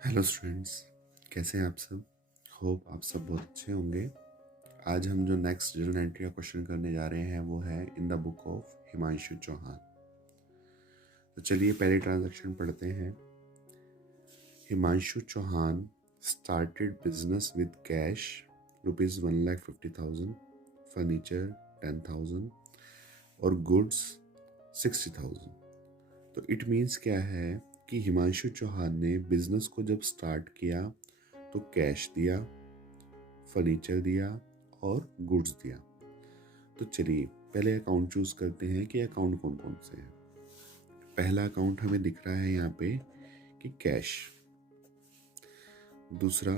Hello students, कैसे हैं आप सब। होप आप सब बहुत अच्छे होंगे। आज हम जो नेक्स्ट जर्नल एंट्री का क्वेश्चन करने जा रहे हैं वो है in the book of Himanshu Chauhan. तो चलिए पहले ट्रांजैक्शन पढ़ते हैं। Himanshu Chauhan started business with cash ₹1,50,000, furniture 10,000 और गुड्स 60,000। तो इट मीन्स क्या है कि हिमांशु चौहान ने बिजनेस को जब स्टार्ट किया तो कैश दिया, फर्नीचर दिया और गुड्स दिया। तो चलिए पहले अकाउंट चूज करते हैं कि अकाउंट कौन कौन से हैं। पहला अकाउंट हमें दिख रहा है यहाँ पे कि कैश, दूसरा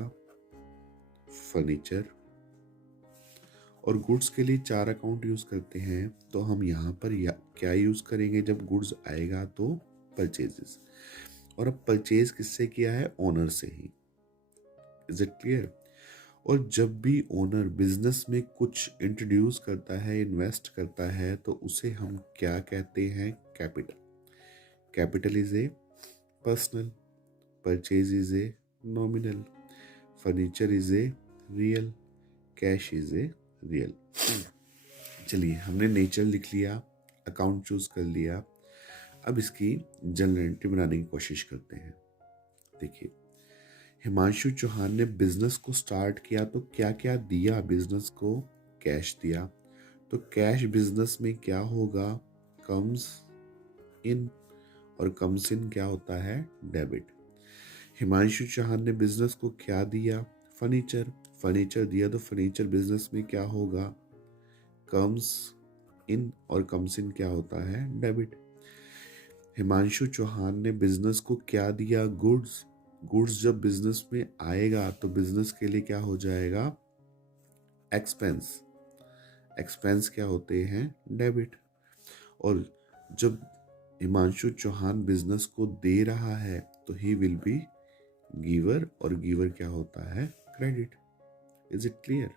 फर्नीचर और गुड्स के लिए 4 अकाउंट यूज करते हैं। तो हम यहाँ पर क्या यूज करेंगे जब गुड्स आएगा, तो परचेजेस। और अब परचेज किससे किया है? ओनर से ही। Is it clear? और जब भी ओनर बिजनेस में कुछ इंट्रोड्यूस करता है, इन्वेस्ट करता है, तो उसे हम क्या कहते हैं? Capital. Capital is a personal, purchase is a nominal, furniture is a real, cash is a real. चलिए हमने नेचर लिख लिया, अकाउंट चूज कर लिया। अब इसकी जनरल एंट्री बनाने की कोशिश करते हैं। देखिए, हिमांशु चौहान ने बिजनेस को स्टार्ट किया तो क्या क्या दिया बिजनेस को? कैश दिया। तो कैश बिजनेस में क्या होगा? कम्स इन, और कम्स इन क्या होता है? डेबिट। हिमांशु चौहान ने बिजनेस को क्या दिया? फर्नीचर। फर्नीचर दिया तो फर्नीचर बिजनेस में क्या होगा? कम्स इन, और कम्स इन क्या होता है? डेबिट। हिमांशु चौहान ने बिजनेस को क्या दिया? गुड्स। गुड्स जब बिजनेस में आएगा तो बिजनेस के लिए क्या हो जाएगा? एक्सपेंस। एक्सपेंस क्या होते हैं? डेबिट। और जब हिमांशु चौहान बिजनेस को दे रहा है तो ही विल बी गिवर, और गिवर क्या होता है? क्रेडिट। Is it clear?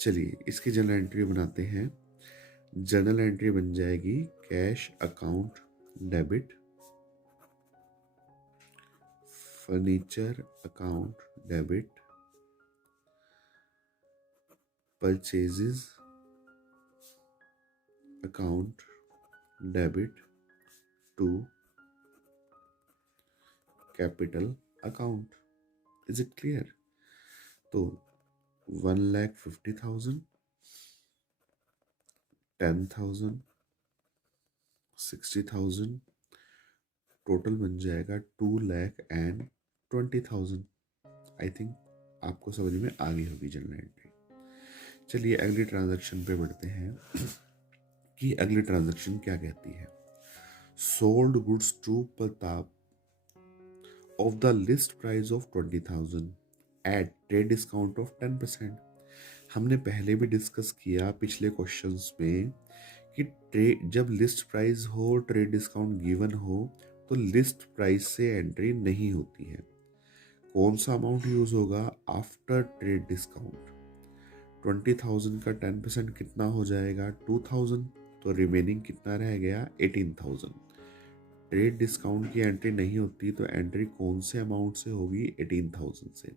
चलिए इसकी जनरल एंट्री बनाते हैं। जनरल एंट्री बन जाएगी cash account debit, furniture account debit, purchases account debit to capital account. Is it clear? तो 1,50,000, 10,000, 60,000, टोटल बन जाएगा 2,20,000। आई थिंक आपको समझ में आ गई होगी जनरल एंट्री। चलिए अगली ट्रांजैक्शन पे बढ़ते हैं कि अगली ट्रांजैक्शन क्या कहती है। Sold goods to Pratap of the list price of 20,000 at trade discount of 10%। हमने पहले भी डिस्कस किया पिछले क्वेश्चंस में कि ट्रेड जब लिस्ट प्राइस हो, ट्रेड डिस्काउंट गिवन हो, तो लिस्ट प्राइस से एंट्री नहीं होती है। कौन सा अमाउंट यूज होगा? After trade discount. 20,000 का 10% कितना हो जाएगा? 2,000। तो रिमेनिंग कितना रह गया? 18,000। ट्रेड डिस्काउंट की एंट्री नहीं होती तो एंट्री कौन से अमाउंट से होगी? 18,000 से।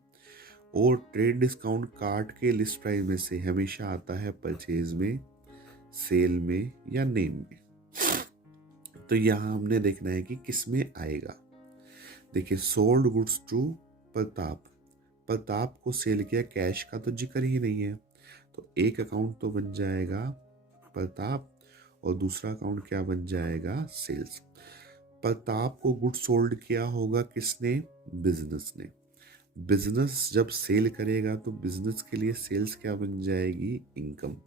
और ट्रेड डिस्काउंट काट के लिस्ट प्राइस में से हमेशा आता है परचेज में, सेल में या नेम में। तो यहाँ हमने देखना है कि किस में आएगा। देखिए, sold goods to Pratap, Pratap को सेल किया, कैश का तो जिक्र ही नहीं है, तो एक अकाउंट तो बन जाएगा प्रताप और दूसरा अकाउंट क्या बन जाएगा? सेल्स। प्रताप को गुड सोल्ड किया होगा किसने? बिजनेस ने। बिजनेस जब सेल करेगा तो बिजनेस के लिए सेल्स क्या बन जाएगी? इनकम।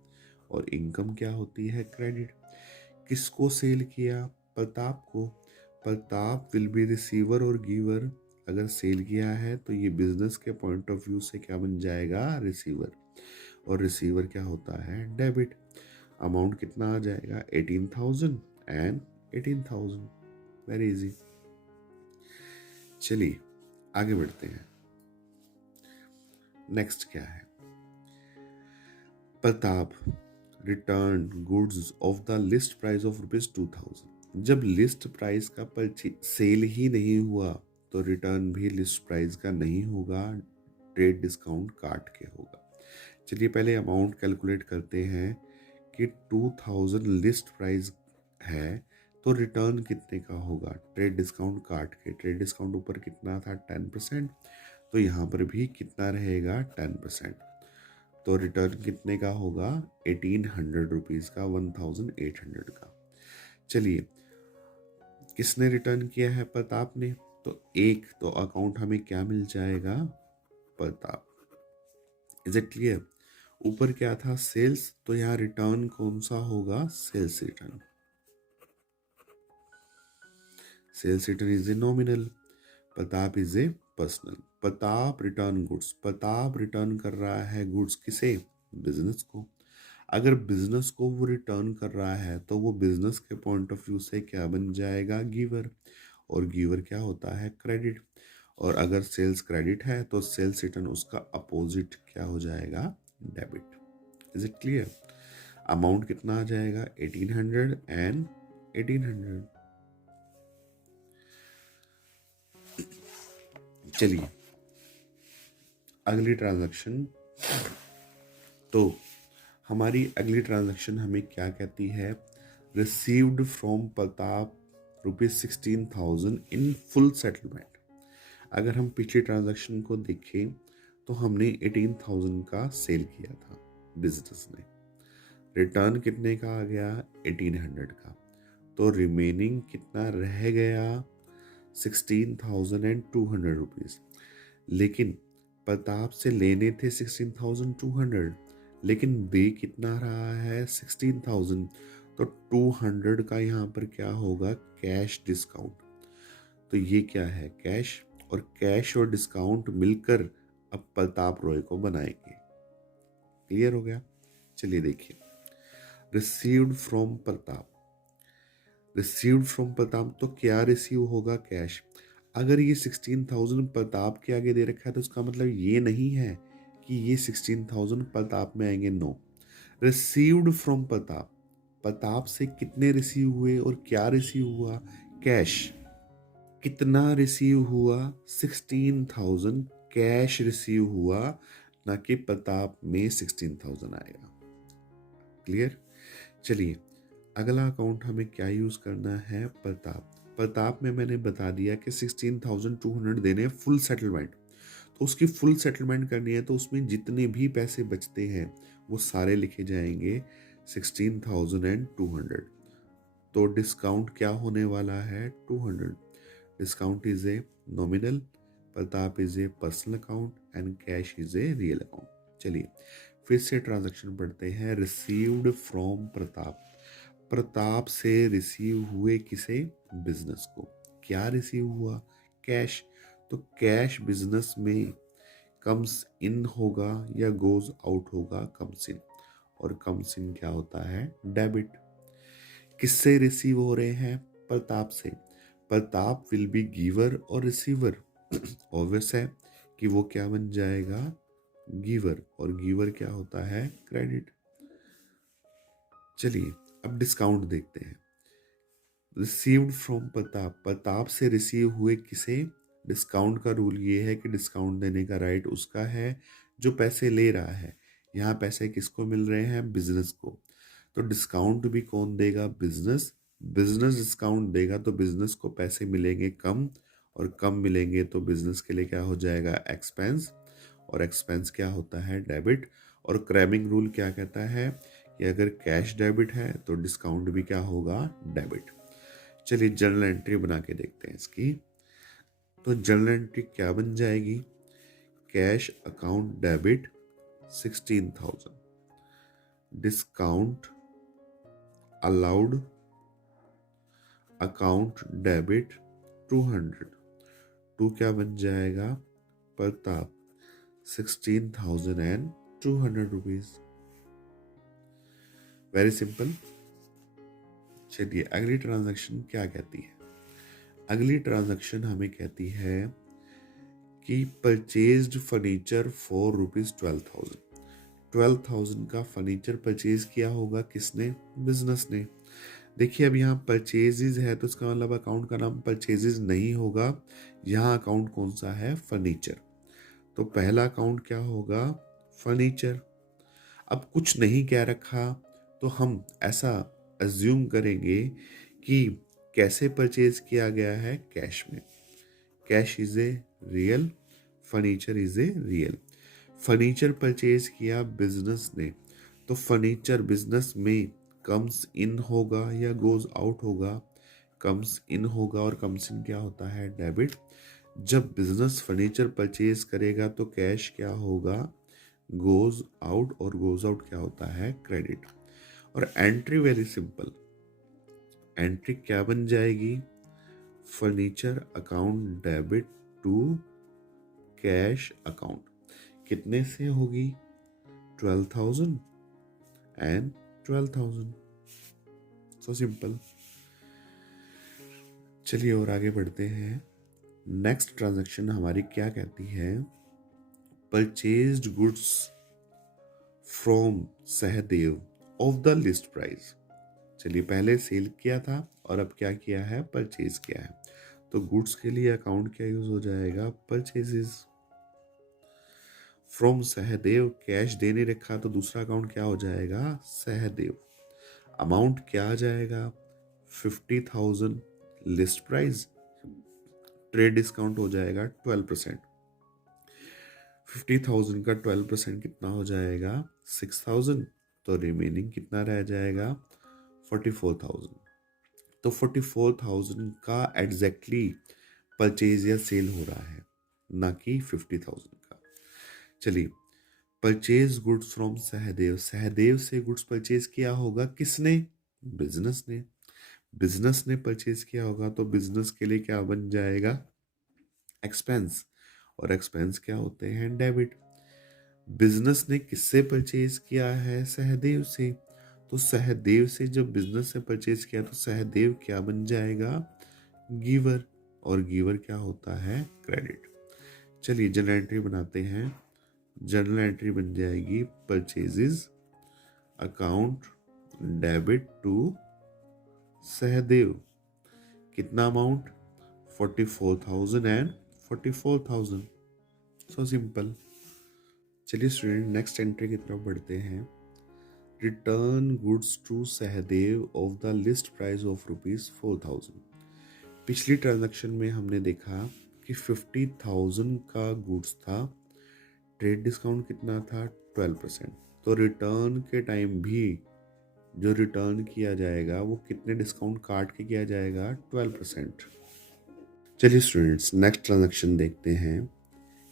और इनकम क्या होती है? क्रेडिट। किसको सेल किया? प्रताप को। प्रताप विल बी रिसीवर और गिवर। अगर सेल किया है तो ये बिजनेस के पॉइंट ऑफ व्यू से क्या बन जाएगा? रिसीवर। और रिसीवर क्या होता है? डेबिट। अमाउंट कितना आ जाएगा? 18,000 एंड 18,000। Very easy. चलिए आगे बढ़ते हैं। नेक्स्ट क्या है? Pratap return goods of the list price of ₹2,000। जब लिस्ट प्राइस का सेल ही नहीं हुआ तो रिटर्न भी लिस्ट प्राइस का नहीं होगा, ट्रेड डिस्काउंट काट के होगा। चलिए पहले अमाउंट कैलकुलेट करते हैं कि 2000 लिस्ट प्राइस है तो रिटर्न कितने का होगा, ट्रेड डिस्काउंट काट के। ट्रेड डिस्काउंट ऊपर कितना था 10%, तो यहाँ पर भी कितना रहेगा 10%। तो रिटर्न कितने का होगा 1800 रुपीज़ का, 1800 का। चलिए किसने रिटर्न किया है, प्रताप ने। तो एक तो अकाउंट हमें क्या मिल जाएगा, प्रताप। Is it clear. ऊपर क्या था सेल्स, तो यहाँ रिटर्न कौन सा होगा, sales return. Sales return is a nominal, Pratap is a personal. Pratap return goods, Pratap return कर रहा है गुड्स किसे, बिजनेस को। अगर बिजनेस को वो रिटर्न कर रहा है तो वो बिजनेस के पॉइंट ऑफ व्यू से क्या बन जाएगा, गिवर। और गिवर क्या होता है, क्रेडिट। और अगर सेल्स क्रेडिट है तो सेल्स रिटर्न उसका अपोजिट क्या हो जाएगा, debit. Is it clear. Amount कितना आ जाएगा 1800 एंड 1800। चलिए अगली ट्रांजैक्शन, तो हमारी अगली ट्रांजैक्शन हमें क्या कहती है, received from Pratap ₹16,000 in full settlement. अगर हम पिछली ट्रांजैक्शन को देखें तो हमने 18,000 का सेल किया था बिजनेस ने, रिटर्न कितने का आ गया 1800 का, तो रिमेनिंग कितना रह गया 16,200 रुपीज़। लेकिन प्रताप से लेने थे 16,200, लेकिन दे कितना रहा है 16,000, तो 200 का यहाँ पर क्या होगा, कैश डिस्काउंट। तो ये क्या है, कैश। और कैश और डिस्काउंट मिलकर अब प्रताप रॉय को बनाएंगे। क्लियर हो गया। चलिए देखिए, received from Pratap, received from Pratap, तो क्या रिसीव होगा, कैश। अगर ये 16,000 प्रताप के आगे दे रखा है तो उसका मतलब ये नहीं है कि ये 16,000 प्रताप में आएंगे, no. Received from Pratap, Pratap से कितने रिसीव हुए और क्या रिसीव हुआ, कैश। कितना रिसीव हुआ 16,000 कैश रिसीव हुआ, ना कि प्रताप में 16,000 आएगा। क्लियर। चलिए अगला अकाउंट हमें क्या यूज करना है, प्रताप। प्रताप में मैंने बता दिया कि 16,200 देने फुल सेटलमेंट, तो उसकी फुल सेटलमेंट करनी है तो उसमें जितने भी पैसे बचते हैं वो सारे लिखे जाएंगे 16,200। तो डिस्काउंट क्या होने वाला है 200। Discount is a nominal, Pratap is a personal account and cash is a real account. चलिए फिर से ट्रांजैक्शन पढ़ते हैं, रिसीव्ड फ्रॉम प्रताप, प्रताप से रिसीव हुए किसे, बिजनेस को। क्या रिसीव हुआ, कैश। तो कैश बिजनेस में कम्स इन होगा या गोज आउट होगा, कम्स इन। और कम्स इन क्या होता है, डेबिट। किससे रिसीव हो रहे हैं, प्रताप से। प्रताप विल बी गिवर और रिसीवर। ऑब्वियस है कि वो क्या बन जाएगा, गिवर। और गिवर क्या होता है, क्रेडिट। चलिए अब डिस्काउंट देखते हैं, रिसीव्ड फ्रॉम प्रताप, प्रताप से रिसीव हुए किसे। डिस्काउंट का रूल ये है कि डिस्काउंट देने का राइट उसका है जो पैसे ले रहा है। यहाँ पैसे किसको मिल रहे हैं, बिजनेस को। तो डिस्काउंट भी कौन देगा, बिजनेस। बिजनेस डिस्काउंट देगा तो बिजनेस को पैसे मिलेंगे कम, और कम मिलेंगे तो बिजनेस के लिए क्या हो जाएगा, एक्सपेंस। और एक्सपेंस क्या होता है, डेबिट। और क्रैमिंग रूल क्या कहता है कि अगर कैश डेबिट है तो डिस्काउंट भी क्या होगा, डेबिट। चलिए जर्नल एंट्री बना के देखते हैं इसकी। तो जर्नल एंट्री क्या बन जाएगी, cash account debit 16,000, discount allowed account debit 200। To क्या बन जाएगा, प्रताप 16,200 रुपीज। Very simple. चलिए अगली ट्रांजैक्शन क्या कहती है, अगली ट्रांजैक्शन हमें कहती है कि परचेज्ड फर्नीचर फॉर ₹12,000। 12,000 का फर्नीचर परचेज किया होगा किसने, बिजनेस ने। देखिए अब यहाँ परचेजेज है तो इसका मतलब अकाउंट का नाम परचेजेज नहीं होगा, यहाँ अकाउंट कौन सा है, फर्नीचर। तो पहला अकाउंट क्या होगा, फर्नीचर। अब कुछ नहीं कह रखा तो हम ऐसा अज्यूम करेंगे कि कैसे परचेज किया गया है, कैश में। Cash is a real, furniture is a real. Furniture purchase किया बिजनेस ने, तो फर्नीचर बिजनेस में कम्स इन होगा या गोज आउट होगा, कम्स इन होगा। और कम्स इन क्या होता है, डेबिट। जब बिजनेस फर्नीचर परचेज करेगा तो कैश क्या होगा, गोज आउट। और गोज आउट क्या होता है, क्रेडिट। और एंट्री वेरी सिंपल, एंट्री क्या बन जाएगी, furniture account debit to cash account. कितने से होगी, 12,000 एंड 12,000। So simple. चलिए और आगे बढ़ते हैं। नेक्स्ट ट्रांजैक्शन हमारी क्या कहती है, purchased goods from Sahdev of the list price. चलिए पहले सेल किया था और अब क्या किया है, परचेज किया है। तो गुड्स के लिए अकाउंट क्या यूज हो जाएगा, परचेजेस। फ्रॉम सहदेव, कैश दे नहीं रखा तो दूसरा अकाउंट क्या हो जाएगा, सहदेव। अमाउंट क्या आ जाएगा, 50,000 लिस्ट प्राइस, ट्रेड डिस्काउंट हो जाएगा 12%। 50,000 का 12% कितना हो जाएगा, 6,000। तो रिमेनिंग कितना रह जाएगा, 44,000। तो 44,000 का एग्जैक्टली परचेज या सेल हो रहा है, ना कि 50,000 का। चलिए, purchase goods from Sahdev, Sahdev से गुड्स परचेज किया होगा किसने, बिजनेस ने। बिजनेस ने परचेज किया होगा तो बिजनेस के लिए क्या बन जाएगा, एक्सपेंस। और एक्सपेंस क्या होते हैं, डेबिट। बिजनेस ने किससे परचेज किया है, सहदेव से। तो सहदेव से जब बिजनेस से परचेज किया तो सहदेव क्या बन जाएगा, गिवर। और गिवर क्या होता है, क्रेडिट। चलिए जनरल एंट्री बनाते हैं। जनरल एंट्री बन जाएगी, purchases account debit to Sahdev. कितना अमाउंट, 44,000 एंड 44,000। So simple. चलिए स्टूडेंट नेक्स्ट एंट्री की तरफ बढ़ते हैं। Return goods to Sahdev of the list price of ₹4,000। पिछली ट्रांजैक्शन में हमने देखा कि 50,000 का गुड्स था, ट्रेड डिस्काउंट कितना था, 12%। तो रिटर्न के टाइम भी जो रिटर्न किया जाएगा वो कितने डिस्काउंट काट के किया जाएगा, 12%। चलिए स्टूडेंट्स नेक्स्ट ट्रांजैक्शन देखते हैं।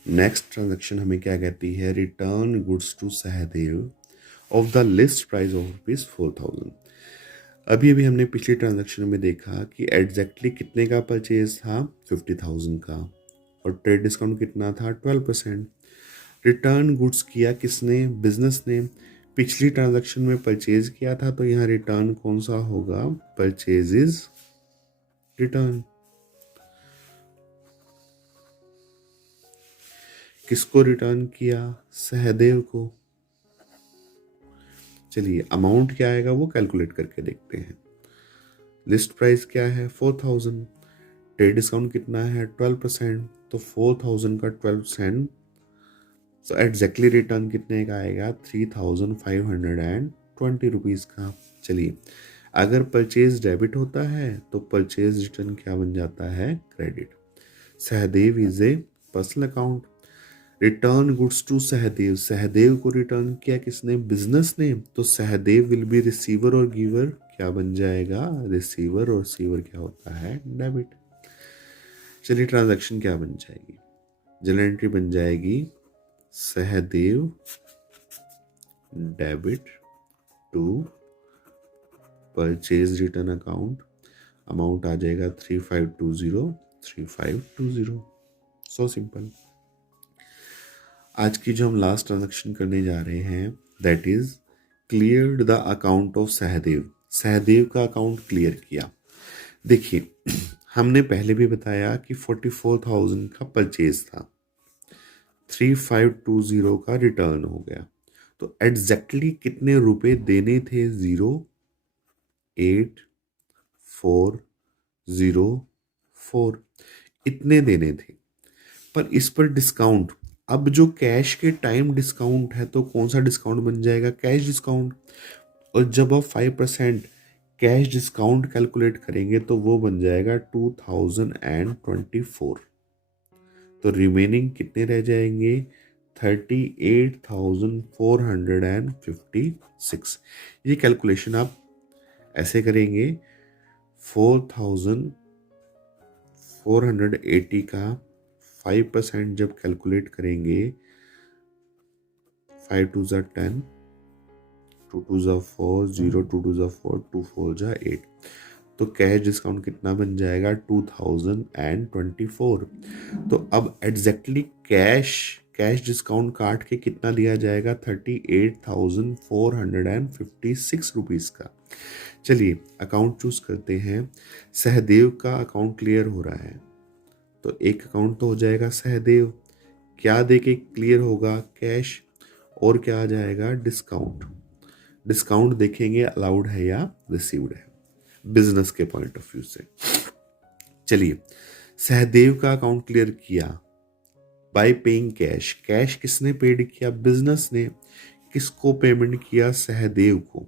नेक्स्ट ट्रांजैक्शन हमें क्या कहती है, return goods to Sahdev of the list price of ₹4,000। अभी अभी हमने पिछली ट्रांजैक्शन में देखा कि एग्जैक्टली कितने का परचेज था, 50,000 का। और ट्रेड डिस्काउंट कितना था, 12%। रिटर्न गुड्स किया किसने, बिजनेस ने। पिछली ट्रांजैक्शन में परचेज किया था तो यहाँ रिटर्न कौन सा होगा, परचेजेस रिटर्न। किसको रिटर्न किया, सहदेव को। चलिए अमाउंट क्या आएगा वो कैलकुलेट करके देखते हैं। लिस्ट प्राइस क्या है, 4,000। ट्रेड डिस्काउंट कितना है, 12%। तो 4,000 का 12%, तो एग्जैक्टली रिटर्न कितने का आएगा, 3,520 रुपीज़ का। चलिए अगर परचेज डेबिट होता है तो परचेज रिटर्न क्या बन जाता है, credit. Sahdev is a personal account. Return goods to Sahdev, Sahdev को रिटर्न किया किसने, बिजनेस ने। तो सहदेव विल बी रिसीवर और गिवर, क्या बन जाएगा, रिसीवर। और रिसीवर क्या होता है, डेबिट। चलिए ट्रांजैक्शन क्या बन जाएगी, जनरल एंट्री बन जाएगी, Sahdev debit to purchase return account. Amount आ जाएगा 3520। So simple. आज की जो हम लास्ट ट्रांजैक्शन करने जा रहे हैं that is cleared the account of Sahdev. Sahdev का अकाउंट क्लियर किया। देखिए हमने पहले भी बताया कि 44,000 का परचेज था, 3520 का रिटर्न हो गया। तो एग्जैक्टली कितने रुपए देने थे, 0, 8, 404 इतने देने थे। पर इस पर डिस्काउंट, अब जो कैश के टाइम डिस्काउंट है तो कौन सा डिस्काउंट बन जाएगा? Cash discount. और जब आप 5% कैश डिस्काउंट कैलकुलेट करेंगे तो वो बन जाएगा 2024। तो रिमेनिंग कितने रह जाएंगे? 38,456। ये कैलकुलेशन आप ऐसे करेंगे, 4,480 का 5% जब कैलकुलेट करेंगे, 5 2 ज़ा 10, 2 2 ज़ा 4, 0 2 2 ज़ा 4, 2 4 ज़ा 8। तो कैश डिस्काउंट कितना बन जाएगा? 2024। तो अब एग्जैक्टली कैश डिस्काउंट काट के कितना दिया जाएगा? 38,456 रुपीज़ का। चलिए अकाउंट चूज करते हैं। सहदेव का अकाउंट क्लियर हो रहा है, तो एक अकाउंट तो हो जाएगा सहदेव। क्या देके क्लियर होगा? कैश। और क्या आ जाएगा? डिस्काउंट। डिस्काउंट देखेंगे अलाउड है या रिसीव्ड है बिजनेस के पॉइंट ऑफ व्यू से। चलिए सहदेव का अकाउंट क्लियर किया बाय पेइंग कैश। कैश किसने पेड किया? बिजनेस ने। किसको पेमेंट किया? सहदेव को।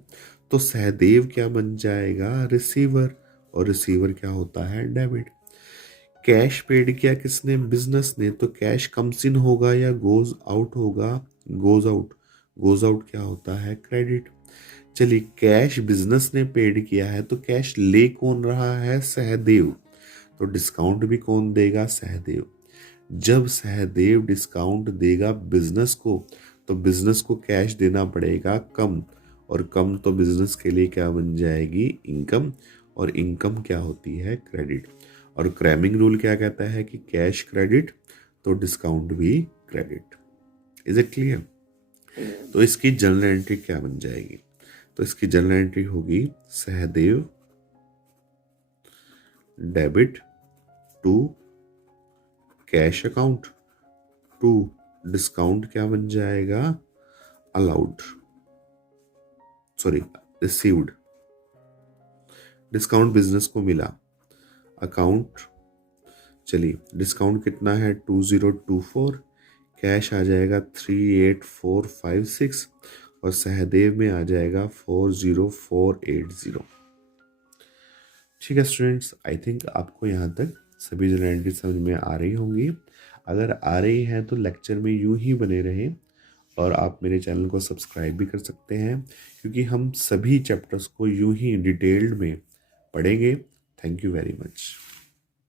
तो सहदेव क्या बन जाएगा? रिसीवर। और रिसीवर क्या होता है? डेबिट। कैश पेड किया किसने? बिजनेस ने। तो कैश कम्स इन होगा या गोज आउट होगा? Goes out. गोज आउट क्या होता है? क्रेडिट। चलिए कैश बिजनेस ने पेड किया है तो कैश ले कौन रहा है? सहदेव। तो डिस्काउंट भी कौन देगा? सहदेव। जब सहदेव डिस्काउंट देगा बिजनेस को तो बिजनेस को कैश देना पड़ेगा कम, और कम तो बिजनेस के लिए क्या बन जाएगी? इनकम। और इनकम क्या होती है? क्रेडिट। और क्रैमिंग रूल क्या कहता है कि कैश क्रेडिट तो डिस्काउंट भी क्रेडिट। Is it clear? तो इसकी जर्नल एंट्री क्या बन जाएगी? तो इसकी जर्नल एंट्री होगी Sahdev debit to cash account to discount क्या बन जाएगा? Allowed, sorry received. Discount business को मिला, अकाउंट। चलिए डिस्काउंट कितना है? 2024। कैश आ जाएगा 38456 और सहदेव में आ जाएगा 40480। ठीक है स्टूडेंट्स, आई थिंक आपको यहाँ तक सभी जर्नल एंट्री समझ में आ रही होंगी। अगर आ रही है तो लेक्चर में यूं ही बने रहें और आप मेरे चैनल को सब्सक्राइब भी कर सकते हैं, क्योंकि हम सभी चैप्टर्स को यूं ही डिटेल्ड में पढ़ेंगे। Thank you very much.